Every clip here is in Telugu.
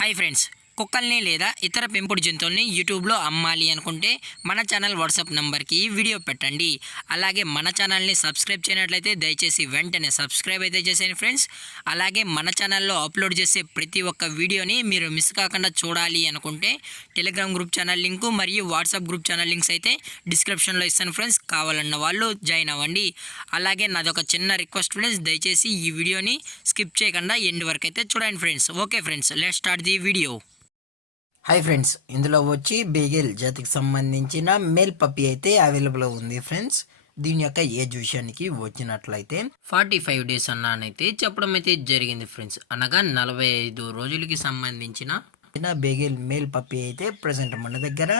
హాయ్ ఫ్రెండ్స్, కుక్కల్ని లేదా ఇతర పెంపుడు జంతువుల్ని యూట్యూబ్లో అమ్మాలి అనుకుంటే మన ఛానల్ వాట్సాప్ నెంబర్కి వీడియో పెట్టండి. అలాగే మన ఛానల్ని సబ్స్క్రైబ్ చేయనట్లయితే దయచేసి వెంటనే సబ్స్క్రైబ్ అయితే చేసేయండి ఫ్రెండ్స్. అలాగే మన ఛానల్లో అప్లోడ్ చేసే ప్రతి ఒక్క వీడియోని మీరు మిస్ కాకుండా చూడాలి అనుకుంటే టెలిగ్రామ్ గ్రూప్ ఛానల్ లింకు మరియు వాట్సాప్ గ్రూప్ ఛానల్ లింక్స్ అయితే డిస్క్రిప్షన్లో ఇస్తాను ఫ్రెండ్స్. కావాలన్న వాళ్ళు జాయిన్ అవ్వండి. అలాగే నాదొక చిన్న రిక్వెస్ట్ ఫ్రెండ్స్, దయచేసి ఈ వీడియోని స్కిప్ చేయకుండా ఎండ్ వరకు అయితే చూడండి friends. Okay friends, let's start the video. Hi friends, ఇందులో వచ్చి బేగెల్ జాతికి సంబంధించిన మేల్ పప్పీ అయితే అవైలబుల్ ఉంది ఫ్రెండ్స్. దీని యొక్క ఏజ్ విషయానికి వచ్చినట్లయితే 45 డేస్ అన్నానైతే చెప్పడం అయితే జరిగింది ఫ్రెండ్స్. అనగా 45 రోజులకి సంబంధించిన బేగెల్ మేల్ పప్పీ అయితే ప్రజెంట్ మన దగ్గర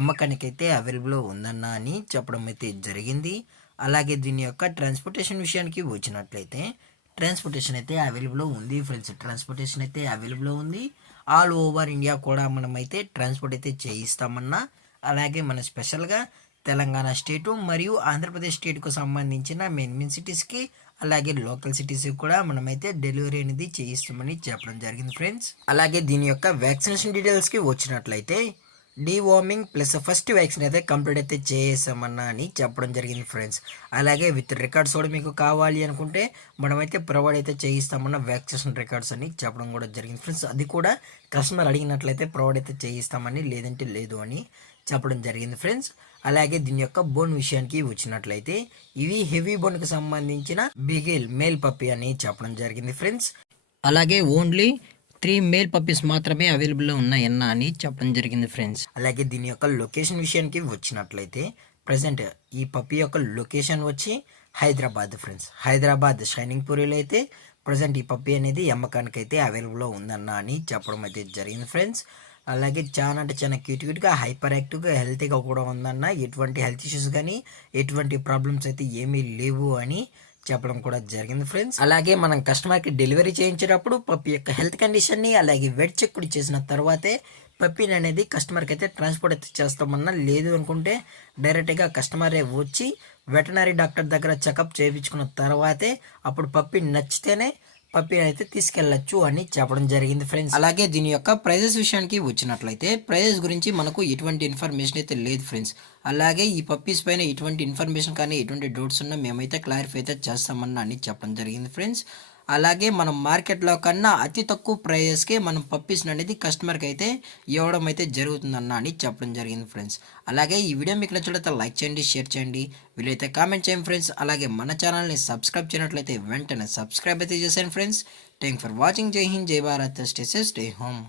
అమ్మకానికి అయితే అవైలబుల్ ఉందన్న అని చెప్పడం అయితే జరిగింది. అలాగే దీని యొక్క ట్రాన్స్పోర్టేషన్ విషయానికి వచ్చినట్లయితే ట్రాన్స్పోర్టేషన్ అయితే అవైలబుల్ ఉంది ఫ్రెండ్స్. ట్రాన్స్పోర్టేషన్ అయితే అవైలబుల్ ఉంది. ఆల్ ఓవర్ ఇండియా కూడా మనమైతే ట్రాన్స్పోర్ట్ అయితే చేయిస్తామన్నా. అలాగే మన స్పెషల్గా తెలంగాణ స్టేటు మరియు ఆంధ్రప్రదేశ్ స్టేట్కు సంబంధించిన మెయిన్ సిటీస్కి అలాగే లోకల్ సిటీస్కి కూడా మనమైతే డెలివరీ అనేది చేయిస్తామని చెప్పడం జరిగింది ఫ్రెండ్స్. అలాగే దీని యొక్క వ్యాక్సినేషన్ డీటెయిల్స్కి వచ్చినట్లయితే డీవార్మింగ్ ప్లస్ ఫస్ట్ వ్యాక్సిన్ అయితే కంప్లీట్ అయితే చేసామన్నా అని చెప్పడం జరిగింది ఫ్రెండ్స్. అలాగే విత్ రికార్డ్స్ కూడా మీకు కావాలి అనుకుంటే మనమైతే ప్రొవైడ్ అయితే చేయిస్తామన్న వ్యాక్సినేషన్ రికార్డ్స్ అని చెప్పడం కూడా జరిగింది ఫ్రెండ్స్. అది కూడా కస్టమర్ అడిగినట్లయితే ప్రొవైడ్ అయితే చేయిస్తామని, లేదంటే లేదు అని చెప్పడం జరిగింది ఫ్రెండ్స్. అలాగే దీని యొక్క బోన్ విషయానికి వచ్చినట్లయితే ఇవి హెవీ బోన్కి సంబంధించిన బిగేల్ మేల్ పప్పీ అని చెప్పడం జరిగింది ఫ్రెండ్స్. అలాగే ఓన్లీ 3 మేల్ పప్పీస్ మాత్రమే అవైలబుల్లో ఉన్నాయన్న అని చెప్పడం జరిగింది ఫ్రెండ్స్. అలాగే దీని యొక్క లొకేషన్ విషయానికి వచ్చినట్లయితే ప్రజెంట్ ఈ పప్పీ యొక్క లొకేషన్ వచ్చి హైదరాబాద్ ఫ్రెండ్స్. హైదరాబాద్ షైనింగ్ పూరిలో అయితే ప్రజెంట్ ఈ పప్పీ అనేది అమ్మకానికి అయితే అవైలబుల్లో ఉందన్న అని చెప్పడం అయితే జరిగింది ఫ్రెండ్స్. అలాగే చాలా క్యూట్గా హైపర్ యాక్టివ్గా హెల్తీగా కూడా ఉందన్న. ఎటువంటి హెల్త్ ఇష్యూస్ కానీ ఎటువంటి ప్రాబ్లమ్స్ అయితే ఏమీ లేవు అని చెప్పడం కూడా జరిగింది ఫ్రెండ్స్. అలాగే మనం కస్టమర్కి డెలివరీ చేయించేటప్పుడు పప్పి యొక్క హెల్త్ కండిషన్ని అలాగే వెట్ చెక్ కూడా చేసిన తర్వాతే పప్పీని అనేది కస్టమర్కి అయితే ట్రాన్స్పోర్ట్ అయితే చేస్తామన్నా. లేదు అనుకుంటే డైరెక్ట్గా కస్టమరే వచ్చి వెటనరీ డాక్టర్ దగ్గర చెకప్ చేయించుకున్న తర్వాతే అప్పుడు పప్పి నచ్చితేనే పప్పి అయితే తీసుకెళ్ళచ్చు అని చెప్పడం జరిగింది ఫ్రెండ్స్. అలాగే దీని యొక్క ప్రైజెస్ విషయానికి వచ్చినట్లయితే ప్రైజెస్ గురించి మనకు ఎటువంటి ఇన్ఫర్మేషన్ అయితే లేదు ఫ్రెండ్స్. అలాగే ఈ పప్పీస్ పైన ఎటువంటి ఇన్ఫర్మేషన్ కానీ ఎటువంటి డౌట్స్ ఉన్నా మేమైతే క్లారిఫై అయితే చేస్తామన్నా అని చెప్పడం జరిగింది ఫ్రెండ్స్. అలాగే మనం మార్కెట్లో కన్నా అతి తక్కువ ప్రైజెస్కే మనం పప్పీస్ అనేది కస్టమర్కి అయితే ఇవ్వడం అయితే జరుగుతుందన్న అని చెప్పడం జరిగింది ఫ్రెండ్స్. అలాగే ఈ వీడియో మీకు నచ్చినట్లయితే లైక్ చేయండి, షేర్ చేయండి, వీలైతే కామెంట్ చేయండి ఫ్రెండ్స్. అలాగే మన ఛానల్ని సబ్స్క్రైబ్ చేయనట్లయితే వెంటనే సబ్స్క్రైబ్ అయితే చేశాను ఫ్రెండ్స్. Thank for watching. జై హింద్, జై Bharat, stay safe, stay home.